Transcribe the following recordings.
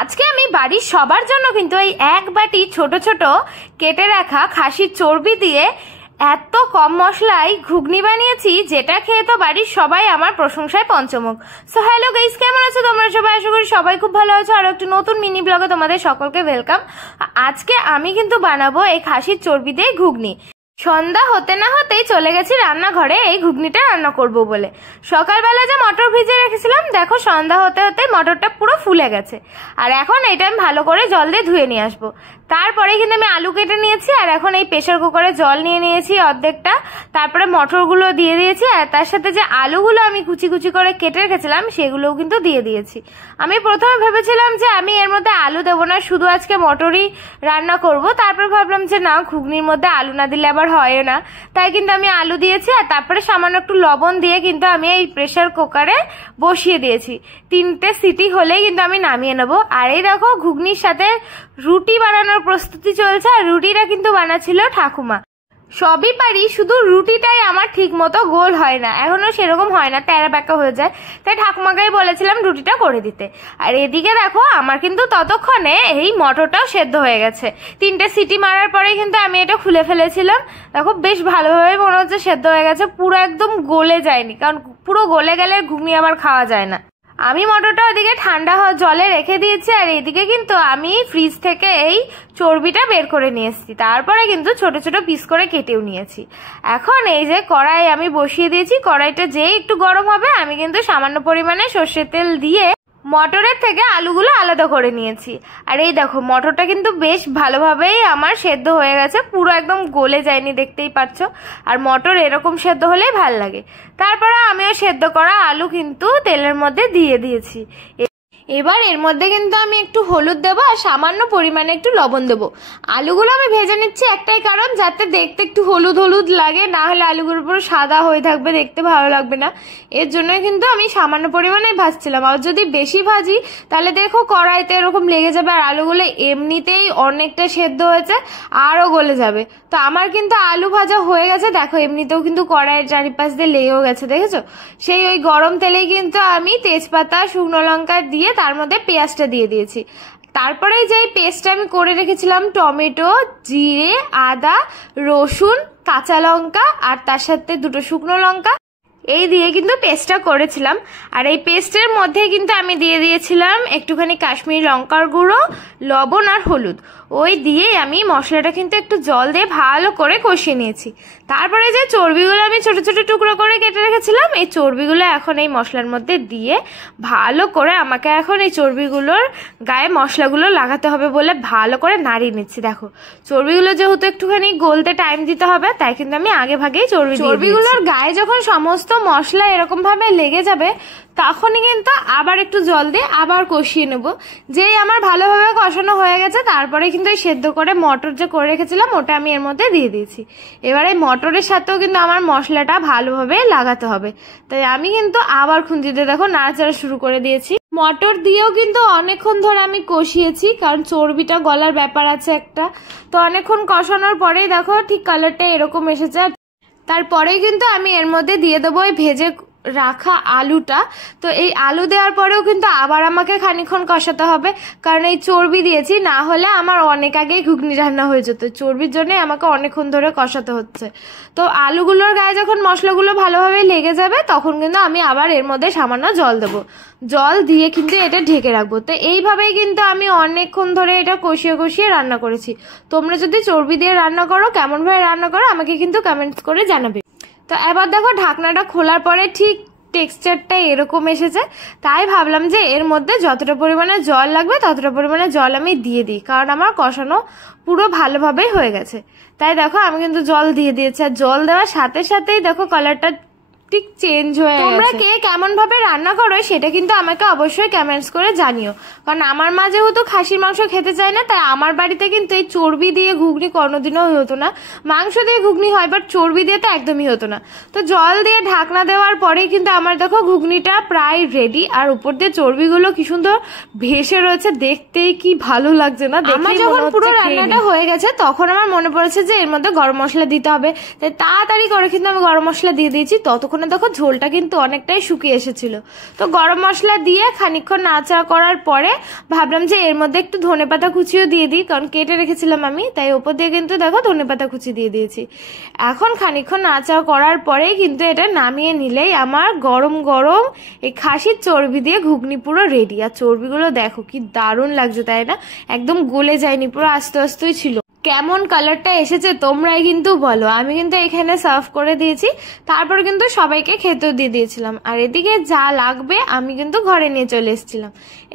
আজকে আমি বাড়ির সবার জন্য কিন্তু এই এক বাটি ছোট ছোট কেটে রাখা খাসির চর্বি দিয়ে এত কম মশলায় ঘুগনি বানিয়েছি, যেটা খেয়ে তো বাড়ির সবাই আমার প্রশংসায় পঞ্চমুখ। সো হ্যালো গাইস, কেমন আছো তোমরা সবাই? আশা করি সবাই খুব ভালো আছো। আর একটু নতুন মিনি ব্লগে তোমাদের সকলকে ওয়েলকাম। আজকে আমি কিন্তু বানাবো এই খাসির চর্বি দিয়ে ঘুগনি। সন্ধ্যা হতে না হতেই চলে গেছি রান্নাঘরে এই ঘুগনিটা রান্না করব বলে। সকালবেলা যে মটর ভিজে রেখেছিলাম, দেখো সন্ধ্যা হতে হতে মটরটা পুরো ফুলে গেছে। আর এখন এটা আমি ভালো করে জল দিয়ে ধুয়ে নিয়ে আসবো। তারপরে কিন্তু আমি আলু কেটে নিয়েছি, আর এখন এই প্রেসার কুকারে জল নিয়ে নিয়েছি অর্ধেকটা। তারপরে মটরগুলো দিয়ে দিয়েছি, আর তার সাথে যে আলুগুলো আমি কুচি কুচি করে কেটে রেখেছিলাম সেগুলোও কিন্তু দিয়ে দিয়েছি। আমি প্রথমে ভেবেছিলাম যে আমি এর মধ্যে আলু দেবো না, শুধু আজকে মটরই রান্না করব। তারপর ভাবলাম যে না, ঘুগনির মধ্যে আলু না দিলে আবার হয় না, তাই কিন্তু আমি আলু দিয়েছি। আর তারপরে সামান্য একটু লবণ দিয়ে কিন্তু আমি এই প্রেসার কুকারে বসিয়ে দিয়েছি। 3টে সিটি হলেই কিন্তু আমি নামিয়ে নেবো। আর এই দেখো ঘুগনির সাথে রুটি বানানোর প্রস্তুতি চলছে, আর রুটিটা কিন্তু বানাচ্ছিল ঠাকুমা। সবই পারি, শুধু রুটিটাই আমার ঠিক মতো গোল হয় না, এখনো সেরকম হয় না, তেরা ব্যাকা হয়ে যায়। তাই ঠাকুমাকেই বলেছিলাম রুটিটা করে দিতে। আর এদিকে দেখো আমার কিন্তু ততক্ষণে এই মটরটাও সেদ্ধ হয়ে গেছে। 3টে সিটি মারার পরে কিন্তু আমি এটা খুলে ফেলেছিলাম। দেখো বেশ ভালোভাবে মনে হচ্ছে সেদ্ধ হয়ে গেছে, পুরো একদম গলে যায়নি, কারণ পুরো গলে গেলে ঘুগনি আবার খাওয়া যায় না। আমি মটরটা ওদিকে ঠান্ডা হওয়া জলে রেখে দিয়েছি, আর এদিকে কিন্তু আমি ফ্রিজ থেকে এই চর্বিটা বের করে নিয়ে এসেছি। তারপরে কিন্তু ছোট ছোট পিস করে কেটেও নিয়েছি। এখন এই যে কড়াই আমি বসিয়ে দিয়েছি, কড়াইটা যেই একটু গরম হবে আমি কিন্তু সামান্য পরিমাণে সর্ষের তেল দিয়ে মটরের থেকে আলুগুলো আলাদা করে নিয়েছি। আর এই দেখো মটরটা কিন্তু বেশ ভালোভাবেই আমার সেদ্ধ হয়ে গেছে, পুরো একদম গলে যায়নি, দেখতেই পাচ্ছ। আর মটর এরকম সেদ্ধ হলেই ভাল লাগে। তারপরে আমিও সেদ্ধ করা আলু কিন্তু তেলের মধ্যে দিয়ে দিয়েছি। এবার এর মধ্যে কিন্তু আমি একটু হলুদ দেবো, আর সামান্য পরিমাণে একটু লবণ দেবো। আলুগুলো আমি ভেজে নিচ্ছি একটাই কারণ, যাতে দেখতে একটু হলুদ হলুদ লাগে, না হলে আলুগুলো পুরো সাদা হয়ে থাকবে, দেখতে ভালো লাগবে না। এর জন্যই কিন্তু আমি সামান্য পরিমাণে ভাজছিলাম। আর যদি বেশি ভাজি তাহলে দেখো কড়াইতে এরকম লেগে যাবে, আর আলুগুলো এমনিতেই অনেকটা সেদ্ধ হয়েছে, আরও গলে যাবে। তো আমার কিন্তু আলু ভাজা হয়ে গেছে, দেখো এমনিতেও কিন্তু কড়াইয়ের চারিপাশ দিয়ে লেগেও গেছে, দেখেছো? সেই ওই গরম তেলেই কিন্তু আমি তেজপাতা শুকনো লঙ্কা দিয়ে তার মধ্যে পেঁয়াজটা দিয়ে দিয়েছি। তারপরে যে পেস্টটা আমি করে রেখেছিলাম, টমেটো, জিরে, আদা, রসুন, কাঁচা লঙ্কা, আর তার সাথে 2টো শুকনো লঙ্কা, এই দিয়ে কিন্তু পেস্টটা করেছিলাম। আর এই পেস্টের মধ্যে কিন্তু আমি দিয়ে দিয়েছিলাম একটুখানি কাশ্মীরি লঙ্কার গুঁড়ো, লবণ আর হলুদ। ওই দিয়ে আমি মশলাটা কিন্তু একটু জল দিয়ে ভালো করে কষিয়ে নিয়েছি। তারপরে যে চর্বিগুলো আমি ছোট ছোট টুকরো করে কেটে রেখেছিলাম, এই চর্বিগুলো এখন এই মশলার মধ্যে দিয়ে ভালো করে আমাকে এখন এই চর্বিগুলোর গায়ে মশলাগুলো লাগাতে হবে বলে ভালো করে নাড়িয়ে নিচ্ছি। দেখো চর্বিগুলো যেহেতু একটুখানি গলতে টাইম দিতে হবে, তাই কিন্তু আমি আগে ভাগেই চর্বিগুলোর গায়ে যখন সমস্ত মশলা এরকম ভাবে লেগে যাবে, তখনই কিন্তু আবার একটু জল দিয়ে আবার কষিয়ে নেব। যেই আমার ভালোভাবে কষানো হয়ে গেছে, তারপরে কিন্তু এই সেদ্ধ করে মটর যে করে রেখেছিলাম ওটা আমি এর মধ্যে দিয়ে দিয়েছি। এবার এই মটরের সাথেও কিন্তু আমার মশলাটা ভালোভাবে লাগাতে হবে, তাই আমি কিন্তু আবার খুন্তিতে দেখো নাড়াচাড়া শুরু করে দিয়েছি। মটর দিয়েও কিন্তু অনেকক্ষণ ধরে আমি কষিয়েছি, কারণ চর্বিটা গলার ব্যাপার আছে একটা। তো অনেকক্ষণ কষানোর পরেই দেখো ঠিক কালারটা এরকম এসেছে। তারপরেই কিন্তু আমি এর মধ্যে দিয়ে দেবো এই ভেজে রাখা আলুটা। তো এই আলু দেওয়ার পরেও কিন্তু আবার আমাকে খানিকক্ষণ কষাতে হবে, কারণ এই চর্বি দিয়েছি, না হলে আমার অনেক আগেই ঘুগনি রান্না হয়ে যেত। চর্বির জন্যই আমাকে অনেকক্ষণ ধরে কষাতে হচ্ছে। তো আলুগুলোর গায়ে যখন মশলাগুলো ভালোভাবে লেগে যাবে, তখন কিন্তু আমি আবার এর মধ্যে সামান্য জল দেবো। জল দিয়ে কিন্তু এটা ঢেকে রাখবো। তো এইভাবেই কিন্তু আমি অনেকক্ষণ ধরে এটা কষিয়ে কষিয়ে রান্না করেছি। তোমরা যদি চর্বি দিয়ে রান্না করো, কেমনভাবে রান্না করো আমাকে কিন্তু কমেন্টস করে জানাবে। তো এবার দেখো ঢাকনাটা খোলার পরে ঠিক টেক্সচারটা এরকম এসেছে। তাই ভাবলাম যে এর মধ্যে যতটা পরিমাণে জল লাগবে ততটা পরিমাণে জল আমি দিয়ে দিই, কারণ আমার কষানো পুরো ভালোভাবেই হয়ে গেছে। তাই দেখো আমি কিন্তু জল দিয়ে দিয়েছি, আর জল দেওয়ার সাথে সাথেই দেখো কালারটা ঠিক চেঞ্জ হয়ে গেছে। তোমরা কে কেমন ভাবে রান্না করো সেটা কিন্তু আমাকে অবশ্যই কমেন্টস করে জানিও, কারণ আমার মা যেহেতু খাসির মাংস খেতে চায় না, তাই আমার বাড়িতে কিন্তু এই চর্বি দিয়ে ঘুগনি কোনোদিনও হতো না। মাংস দিয়ে ঘুগনি হয়, বাট চর্বি দিয়ে তো একদমই হতো না। তো জল দিয়ে ঢাকনা দেওয়ার পরেই কিন্তু আমার দেখো ঘুগনিটা প্রায় রেডি। আর উপর দিয়ে চর্বিগুলো কি সুন্দর ভেসে রয়েছে, দেখতেই কি ভালো লাগছে না। আমার যখন পুরো রান্নাটা হয়ে গেছে, তখন আমার মনে পড়েছে যে এর মধ্যে গরম মশলা দিতে হবে, তাই তাড়াতাড়ি করে কিন্তু আমি গরম মশলা দিয়ে দিয়েছি। ততক্ষণ ততক্ষণে দেখো ঝোলটা কিন্তু অনেকটাই শুকিয়ে এসেছিল। তো গরম মশলা দিয়ে খানিকক্ষণ নাড়াচাড়া করার পরে ভাবলাম যে এর মধ্যে একটু ধনেপাতা কুচিও দিয়ে দিই, কারণ কেটে রেখেছিলাম আমি, তাই ওপর দিয়ে কিন্তু দেখো ধনেপাতা কুচি দিয়ে দিয়েছি। এখন খানিকক্ষণ নাড়াচাড়া করার পরেই কিন্তু এটা নামিয়ে নিলেই আমার গরম গরম এই খাসির চর্বি দিয়ে ঘুগনি পুরো রেডি। আর চর্বিগুলো দেখো কি দারুণ লাগছে, তাই না? একদম গলে যায়নি, পুরো আস্তে আস্তেই ছিল। কেমন কালারটা এসেছে তোমরাই কিন্তু বলো। আমি কিন্তু এখানে সার্ভ করে দিয়েছি, তারপর কিন্তু সবাইকে খেতেও দিয়ে দিয়েছিলাম। আর এদিকে যা লাগবে আমি কিন্তু ঘরে নিয়ে চলে এসেছিলাম।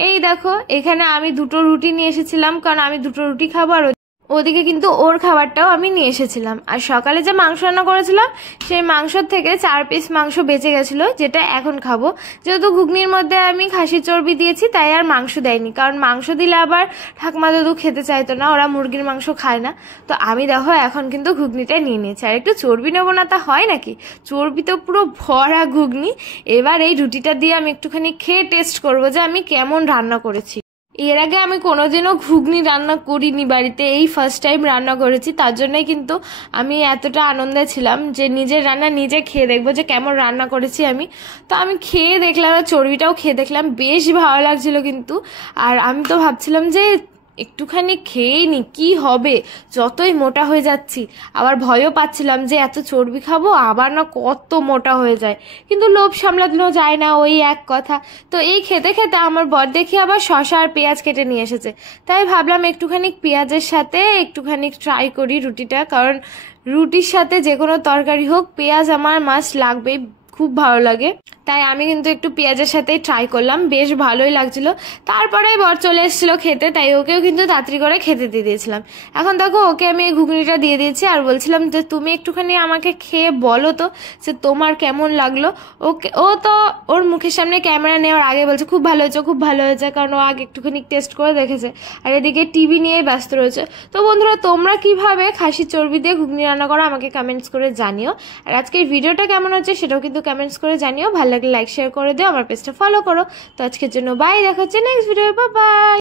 এই দেখো এখানে আমি 2টো রুটি নিয়ে এসেছিলাম, কারণ আমি 2টো রুটি খাবো, আর ওদিকে কিন্তু ওর খাবারটাও আমি নিয়ে এসেছিলাম। আর সকালে যে মাংস রান্না করেছিলাম সেই মাংসর থেকে 4 পিস মাংস বেঁচে গেছিলো, যেটা এখন খাবো। যেহেতু ঘুগনির মধ্যে আমি খাসির চর্বি দিয়েছি তাই আর মাংস দেয়নি, কারণ মাংস দিলে আবার ঠাকুমা দাদু খেতে চাইতো না, ওরা মুরগির মাংস খায় না। তো আমি দেখো এখন কিন্তু ঘুগনিটা নিয়ে নিয়েছি। আর একটু চর্বি নেবো না তা হয় নাকি? চর্বি তো পুরো ভরা ঘুগনি। এবার এই রুটিটা দিয়ে আমি একটুখানি খেয়ে টেস্ট করবো যে আমি কেমন রান্না করেছি। এর আগে আমি কোনোদিনও ঘুগনি রান্না করিনি বাড়িতে, এই ফার্স্ট টাইম রান্না করেছি। তার জন্যই কিন্তু আমি এতটা আনন্দে ছিলাম যে নিজের রান্না নিজে খেয়ে দেখবো যে কেমন রান্না করেছি আমি। তো আমি খেয়ে দেখলাম, আর চর্বিটাও খেয়ে দেখলাম, বেশ ভালো লাগছিল কিন্তু। আর আমি তো ভাবছিলাম যে একটুখানি খেয়েই নি, কি হবে, যতই মোটা হয়ে যাচ্ছি। আবার ভয়ও পাচ্ছিলাম যে এত চর্বি খাবো আবার না কত মোটা হয়ে যায়, কিন্তু লোভ সামলানো যায় না, ওই এক কথা। তো এই খেতে খেতে আমার বর দেখি আবার শসা আর পেঁয়াজ কেটে নিয়ে এসেছে, তাই ভাবলাম একটুখানি পেঁয়াজের সাথে একটুখানি ট্রাই করি রুটিটা, কারণ রুটির সাথে যে কোনো তরকারি হোক পেঁয়াজ আমার মাস্ট লাগবেই, খুব ভালো লাগে। তাই আমি কিন্তু একটু পেঁয়াজের সাথে ট্রাই করলাম, বেশ ভালোই লাগছিল। তারপরে বর চলে এসেছিল খেতে, তাই ওকেও কিন্তু তাড়াতাড়ি করে খেতে দিয়ে দিয়েছিলাম। এখন দেখো ওকে আমি এই ঘুগনিটা দিয়ে দিয়েছি, আর বলছিলাম যে তুমি একটুখানি আমাকে খেয়ে বলো তো যে তোমার কেমন লাগলো। ও তো ওর মুখের সামনে ক্যামেরা নেওয়ার আগে বলছে খুব ভালো হয়েছে, খুব ভালো হয়েছে, কারণ ও আগে একটুখানি টেস্ট করে দেখেছে। আর এদিকে টিভি নিয়ে ব্যস্ত রয়েছে। তো বন্ধুরা, তোমরা কিভাবে খাসির চর্বি দিয়ে ঘুগনি রান্না করো আমাকে কমেন্টস করে জানিও। আর আজকের ভিডিওটা কেমন হচ্ছে সেটাও কিন্তু কমেন্টস করে জানিও। ভালো লাগলে লাইক শেয়ার করে দিও, আমার পেজটা ফলো করো। তো আজকের জন্য বাই, দেখা হচ্ছে নেক্সট ভিডিও, বাই বাই।